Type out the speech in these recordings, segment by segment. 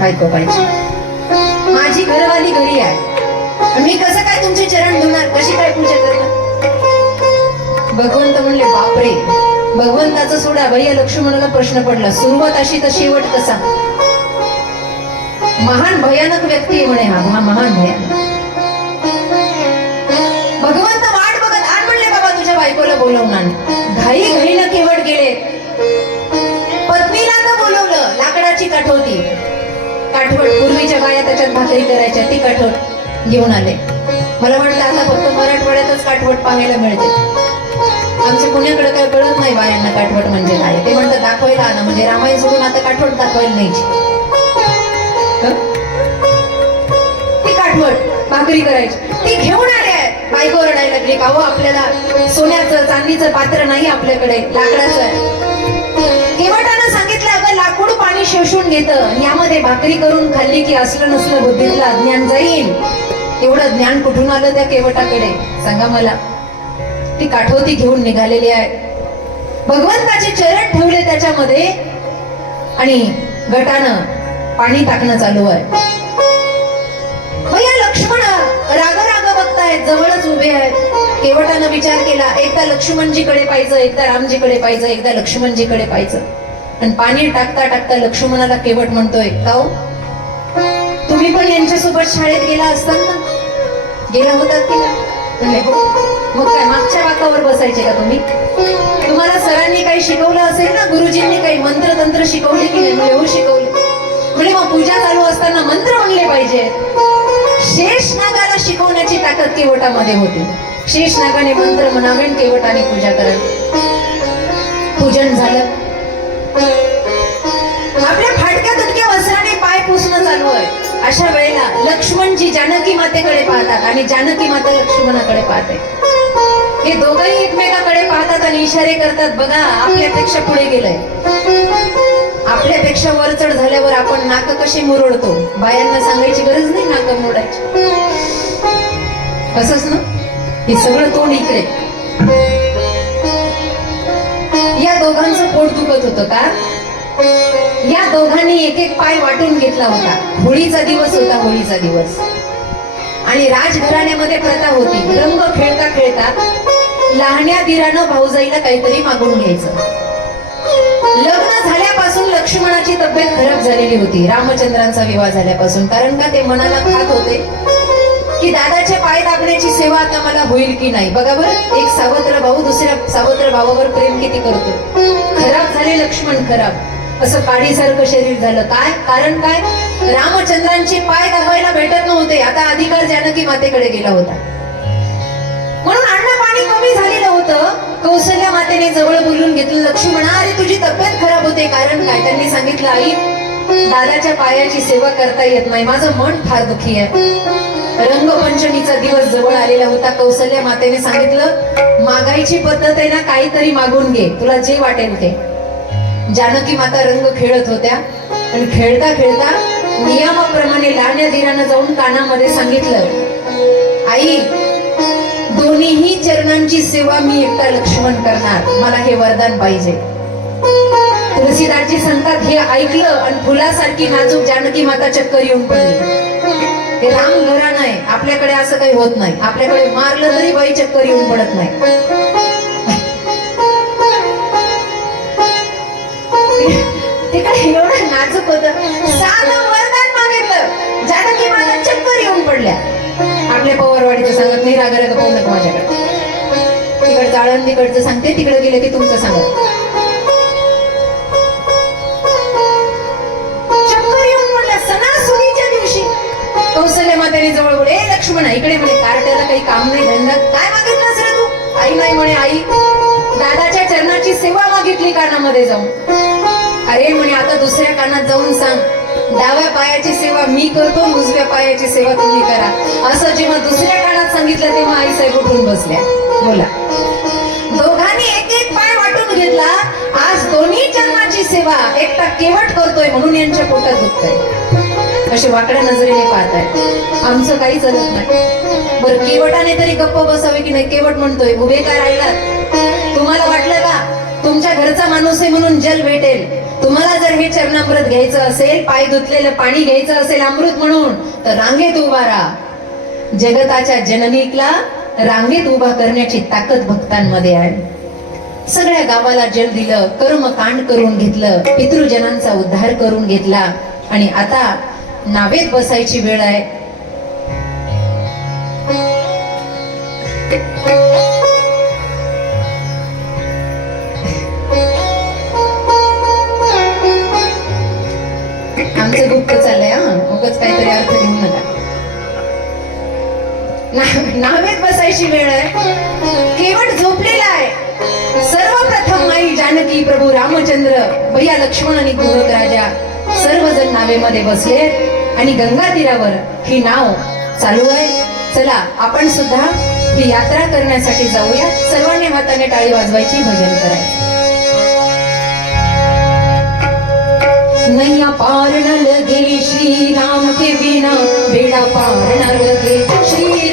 बायको पाहिजे. माझी घरवाली घरी आहे. मी कसं काय तुमचे चरण धुणार? कशी काय पूजा करणार? भगवंत म्हणले बापरे भगवंताचं सोडा. भैया लक्ष्मणाला प्रश्न पडला सुरुवात अशी तर शेवट कसा महान भयानक व्यक्ती आहे म्हणे हा महान भयानक भगवंत वाट बघत आण म्हणले बाबा तुझ्या बायकोला बोलवणार घाई घाईनं केवट गेले. पत्नीला तर बोलवलं लाकडाची काठवती काठवट पूर्वीच्या बाया त्याच्यात भाकरी करायच्या ती काठवट घेऊन आले. मला वाटलं आता फक्त मराठवाड्यातच काठवट पाहायला मिळते. आमच्या पुण्याकडे काय कळत नाही बायांना काठवट म्हणजे काय. ते म्हणतात दाखवायला आणा. म्हणजे रामायण सोडून आता काठवट दाखवायला नाही ती काठवट भाकरी करायची. ती घेऊन आले. बायको रडायला लागली. का हो आपल्याला सोन्याचं चांदीचं पात्र नाही आपल्याकडे. लाकडाचं आहे. शोषून घेतं. यामध्ये भाकरी करून खाल्ली की असलं नसलं बुद्धीतलं अज्ञान जाईल. एवढं ज्ञान कुठून आलं त्या केवटाकडे? सांगा मला. ती काठवती घेऊन निघालेली आहे. भगवंताचे चरण ठेवले त्याच्यामध्ये आणि गटानं पाणी टाकणं चालू आहे. भैया लक्ष्मण राग राग बघतायत जवळच उभे आहेत. केवटानं विचार केला एकदा लक्ष्मणजीकडे पाहिजे एकदा रामजीकडे पाहिजे एकदा लक्ष्मणजीकडे पाहिजे आणि पाणी टाकता टाकता लक्ष्मणाला केवट म्हणतोय काऊ? तुम्ही पण यांच्यासोबत शाळेत गेला असताल ना? गेला होता की नाही? हो. मग काय मागच्या वाकावर बसायचे का तुम्ही? तुम्हाला सरांनी काही शिकवलं असेल ना? गुरुजींनी काही मंत्र तंत्र शिकवले की नाही? म्हणजे हो शिकवले. म्हणजे मग पूजा चालू असताना मंत्र म्हणले पाहिजे. शेष नागाला शिकवण्याची ताकद केवटामध्ये होती. शेष नागाने मंत्र म्हणावे आणि केवटाने पूजा करावी. पूजन झालं. आपल्या फाटक्या तुटक्या वस्त्राने पाय पुसणं चालू आहे. अशा वेळेला लक्ष्मणजी जानकी मातेकडे पाहतात आणि जानकी माता लक्ष्मणाकडे पाहते. हे दोघंही एकमेकाकडे पाहतात आणि इशारे करतात बघा आपल्यापेक्षा पुढे गेलंय. आपल्यापेक्षा वर चढ झाल्यावर आपण नाक कशी मुरडतो? बायांना सांगायची गरज नाही नाक मुरडायची. असंच ना? हे सगळं तोंड इकडे. दोघांचं पोट दुखत होतं का? या दोघांनी एक एक पाय वाटून घेतला होता. होळीचा दिवस होता होळीचा दिवस. आणि राजघराण्यामध्ये प्रथा होती. रंग खेळता खेळता लहान्या दिरानं भाऊजाईला काहीतरी मागून घ्यायचं. लग्न झाल्यापासून लक्ष्मणाची तब्येत खराब झालेली होती. रामचंद्रांचा विवाह झाल्यापासून. कारण का ते मनाला खात होते? की दादाचे पाय दाबण्याची सेवा आता मला होईल की नाही? बघा बरं एक सावत्र भाऊ दुसऱ्या सावत्र भावावर प्रेम किती करतो? खराब झाले लक्ष्मण खराब. असं काडीसारखं शरीर झालं. काय? कारण काय? रामचंद्रांचे पाय दाबायला भेटत नव्हते. आता अधिकार जानकी मातेकडे गेला होता. म्हणून अन्न पाणी कमी झालेलं होतं. कौशल्या मातेने जवळ बोलून घेतलं लक्ष्मणा अरे तुझी तब्येत खराब होते. कारण काय? त्यांनी सांगितलं आई दादाच्या पायाची सेवा करता येत नाही. माझं मन फार दुखी आहे. रंगपंचमीचा दिवस जवळ आलेला होता. कौशल्या मातेने सांगितलं मागायची पद्धत आहे ना काहीतरी मागून घे. तुला जे वाटेल ते. जानकी माता रंग खेळत होत्या. पण खेळता खेळता नियमाप्रमाणे लाडण्या दिरानं जाऊन कानामध्ये सांगितलं आई दोन्हीही चरणांची सेवा मी एकटा लक्ष्मण करणार. मला हे वरदान पाहिजे. तुलसीदासजी सांगतात हे ऐकलं आणि फुलासारखी नाजूक जानकी माता चक्कर येऊन पडली. हे राम घराणं आहे आपल्याकडे असं काही होत नाही. आपल्याकडे मारलं तरी बाई चक्कर येऊन पडत नाही. तिकडे एवढं नाजूक होत. साधं वरदान मागितलं. जानकी माता चक्कर येऊन पडल्या. आपल्या पवारवाडीचं सांगत नाही रागा पाहू नका माझ्याकडे. तिकडचं आळंदीकडचं सांगते तिकडे गेलं की तुमचं सांगत. कौशल्य जवळ बोले लक्ष्मण इकडे म्हणे कार्ट्याला काही काम नाही धंदा काय मागितलं रे तू? आई नाही म्हणे आई दादाच्या चरणाची सेवा मागितली कानामध्ये जाऊन. अरे म्हणे आता दुसऱ्या कानात जाऊन सांग डाव्या पायाची सेवा मी करतो उजव्या पायाची सेवा तुम्ही करा. असं जेव्हा दुसऱ्या कानात सांगितलं तेव्हा आई साहेब उठून बसल्या. बोला दोघांनी एक एक पाय वाटून घेतला आज दोन्ही चरणाची सेवा एकटा केवट करतोय म्हणून यांच्या पोटात दुखतंय. असे वाकड्या नजरेने पाहताय आमचं काही चलत नाही. बरं केवटाने तरी गप्प बसावे की नाही? केवट म्हणतोय उभे का राहिलात? तुम्हाला वाटलं का? तुमच्या घरचा माणूस आहे म्हणून जल भेटेल. तुम्हाला जर हे चरणामृत घ्यायचं असेल पाय धुतलेलं पाणी घ्यायचं असेल अमृत म्हणून तर रांगेत उभा राहा. जगताच्या जननीकला रांगेत उभा करण्याची ताकद भक्तांमध्ये आहे. सगळ्या गावाला जल दिलं कर्मकांड करून घेतलं पितृजनांचा उद्धार करून घेतला. आणि आता नावेत बसायची वेळ आहे. आमचं गुप्त चाललंय हा. उगच काहीतरी अर्थ घेऊ नका. नावेत बसायची वेळ आहे. केवळ झोपलेला आहे. सर्वप्रथम माई जानकी प्रभू रामचंद्र भैया लक्ष्मण आणि गोरख राजा सर्वजण नावेमध्ये बसले आणि गंगा तीरावर ही नाव चालू आहे. चला आपण सुद्धा ही यात्रा करण्यासाठी जाऊया. सर्वांनी हाताने टाळी वाजवायची भजन करायचं. नैया पार न लगे श्री राम के बिना बेड़ा पार न लगे श्री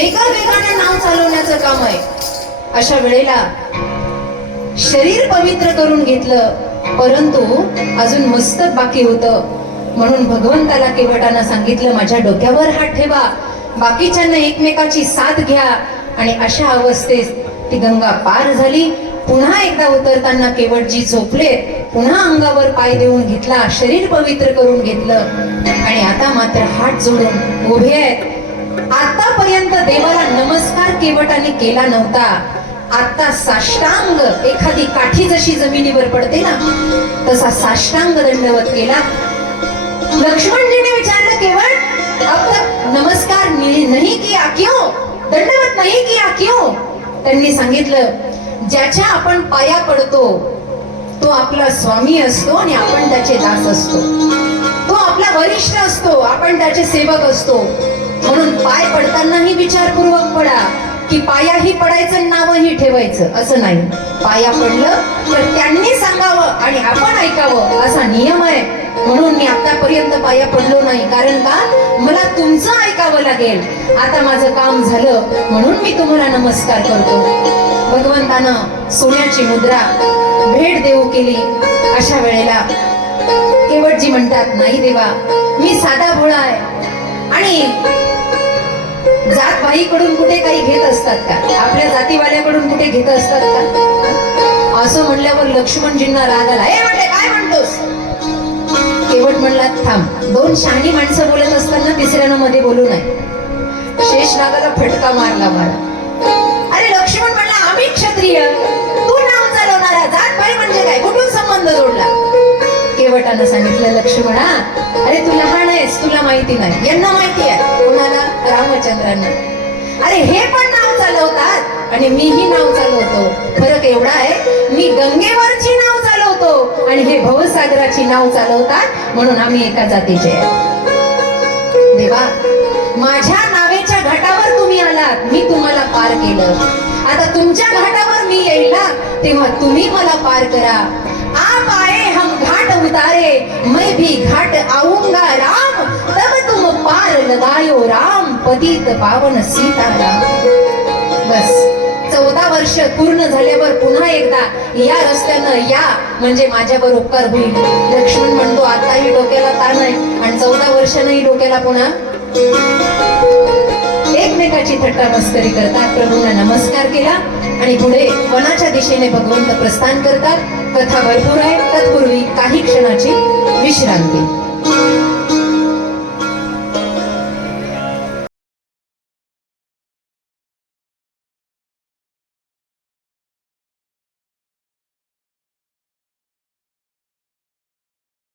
एकामेकांना नाव चालवण्याचं काम आहे. अशा वेळेला शरीर पवित्र करून घेतलं परंतु अजून मस्तक बाकी होतं. म्हणून भगवंताला केवटानं सांगितलं माझ्या डोक्यावर हात ठेवा. बाकीच्यांना एकमेकाची साथ घ्या. आणि अशा अवस्थेत ती गंगा पार झाली. पुन्हा एकदा उतरताना केवटजी झोपले. पुन्हा अंगावर पाय देऊन घेतला शरीर पवित्र करून घेतलं. आणि आता मात्र हात जोडून उभे आहेत. आतापर्यंत देवाला नमस्कार केवटाने केला नव्हता. आता साष्टांग एखादी काठी जशी जमिनीवर पडते ना तसा साष्टांग दंडवत केला. लक्ष्मणजीने विचारलं केवळ अब नमस्कार नाही किया क्यों? दंडवत नाही किया क्यों? त्यांनी सांगितलं ज्याच्या आपण पाया पडतो तो आपला स्वामी असतो आणि आपण त्याचे दास असतो. तो आपला वरिष्ठ असतो आपण त्याचे सेवक असतो. म्हणून पाय पडतानाही विचारपूर्वक पडा की पायाही पडायचं नावही ठेवायचं असं नाही. पाया पडलं तर त्यांनी सांगावं आणि आपण ऐकावं असा नियम आहे. म्हणून मी आतापर्यंत पाया पडलो नाही. कारण का? मला तुमचं ऐकावं लागेल. आता माझं काम झालं म्हणून मी तुम्हाला नमस्कार करतो. भगवंतानं सोन्याची मुद्रा भेट देऊ केली. अशा वेळेला केवटजी म्हणतात नाही देवा मी साधा भोळा आहे. आणि जात बाईकडून कुठे काही घेत असतात का? आपल्या जातीवाल्याकडून कुठे घेत असतात का? असं म्हणल्यावर लक्ष्मणजींना राग आला. ए काय म्हणतोस? केवट म्हणला थांब दोन शहाणी माणसं बोलत असताना तिसऱ्यानं मध्ये बोलू नये. शेष नागाला फटका मारला मला. अरे लक्ष्मण म्हणला आम्ही केवटानं सांगितलं लक्ष्मणा अरे तू लहान आहेस तुला माहिती नाही. यांना माहिती आहे. कोणाला? रामचंद्रांना. अरे हे पण नाव चालवतात. आणि मीही नाव चालवतो. फरक एवढा आहे मी गंगेवरची नाव चालवतो. आणि हे भवसागराची नाव चालवतात म्हणून आम्ही एका जातीचे देवा माझ्या नावेच्या घाटावर तुम्ही आलात. मी तुम्हाला पार केलं. आता तुमच्या घाटावर मी येईल ना तेव्हा तुम्ही मला पार करा. आप आए उतारे मैं भी घाट आऊंगा राम तब तुम पार लगायो राम पतित पावन सीताराम बस चौदा वर्ष पूर्ण झाल्यावर पुन्हा एकदा या रस्त्यानं या म्हणजे माझ्यावर उपकार होईल. लक्ष्मण म्हणतो आताही डोक्याला ताण आहे आणि चौदा वर्षांनाही डोक्याला पुन्हा? एकमेकाची थट्टा मस्करी करतात. प्रभूंना नमस्कार केला आणि पुढे वनाच्या दिशेने भगवंत प्रस्थान करतात. कथा भरपूर आहे. तत्पूर्वी काही क्षणाची विश्रांती.